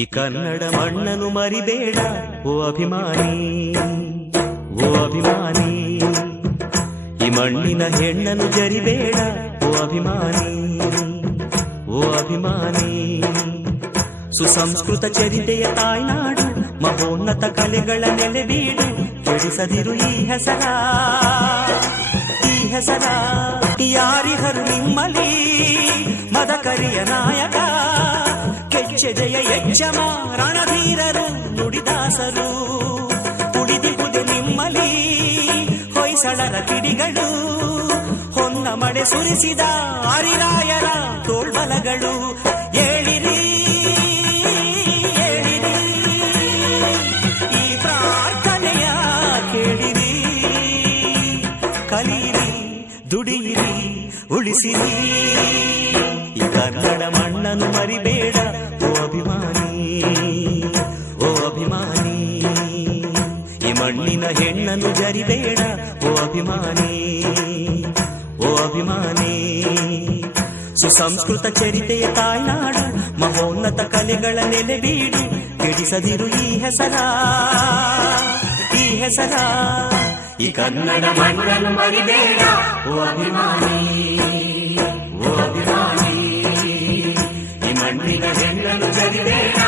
ಈ ಕನ್ನಡ ಮಣ್ಣನ್ನು ಮರಿಬೇಡ ಓ ಅಭಿಮಾನಿ, ಓ ಅಭಿಮಾನಿ. ಈ ಮಣ್ಣಿನ ಹೆಣ್ಣನ್ನು ಜರಿಬೇಡ ಓ ಅಭಿಮಾನಿ, ಓ ಅಭಿಮಾನಿ. ಸುಸಂಸ್ಕೃತ ಚರಿತೆಯ ತಾಯ್ನಾಡು, ಮಹೋನ್ನತ ಕಲೆಗಳ ನೆಲೆಬೀಡು. ಕೆಡಿಸದಿರು ಈ ಹೆಸರ, ಈ ಹೆಸರ. ಯಾರಿಹರು ನಿಮ್ಮಲಿ ಮದಕರಿಯ ನಾಯಕ, ಕೆಚ್ಚೆದೆಯ ಯಜ್ಜಮ ರಣಧೀರರು ನುಡಿದಾಸರು. ಉಳಿದಿಹುದೆ ನಿಮ್ಮಲಿ ಹೊಯ್ಸಳರ ಕಿಡಿಗಳು, ಹೊನ್ನ ಮಡೆ ಸುರಿಸಿದ ಹರಿರಾಯರ ತೋಳ್ಬಲಗಳು. ಏಳಿರಿ ಏಳಿರಿ, ಈ ಪ್ರಾರ್ಥನೆಯ ಕೇಳಿರಿ. ಕಲಿಯಿರಿ, ದುಡಿಯಿರಿ, ಉಳಿಸಿರಿ. ಈ ಕನ್ನಡ ಮಣ್ಣನ್ನು ಮರಿಬೇಡ ಓ ಅಭಿಮಾನಿ, ಓ ಅಭಿಮಾನಿ. ಈ ಮಣ್ಣಿನ ಹೆಣ್ಣನ್ನು ಜರಿಬೇಡ ಓ ಅಭಿಮಾನಿ, ಓ ಅಭಿಮಾನಿ. ಸುಸಂಸ್ಕೃತ ಚರಿತೆಯ ತಾಯ್ನಾಡು, ಮಹೋನ್ನತ ಕಲೆಗಳ ನೆಲೆಬೀಡು. ಕೆಡಿಸದಿರು ಈ ಹೆಸರ, ಈ ಹೆಸರ. ಈ ಕನ್ನಡ ಮಣ್ಣನ್ನು ಮರಿಬೇಡ ಓ ಅಭಿಮಾನಿ, ಓ ಅಭಿಮಾನಿ. ಈ ಮಣ್ಣಿನ ಹೆಣ್ಣನ್ನು ಜರಿಬೇಡ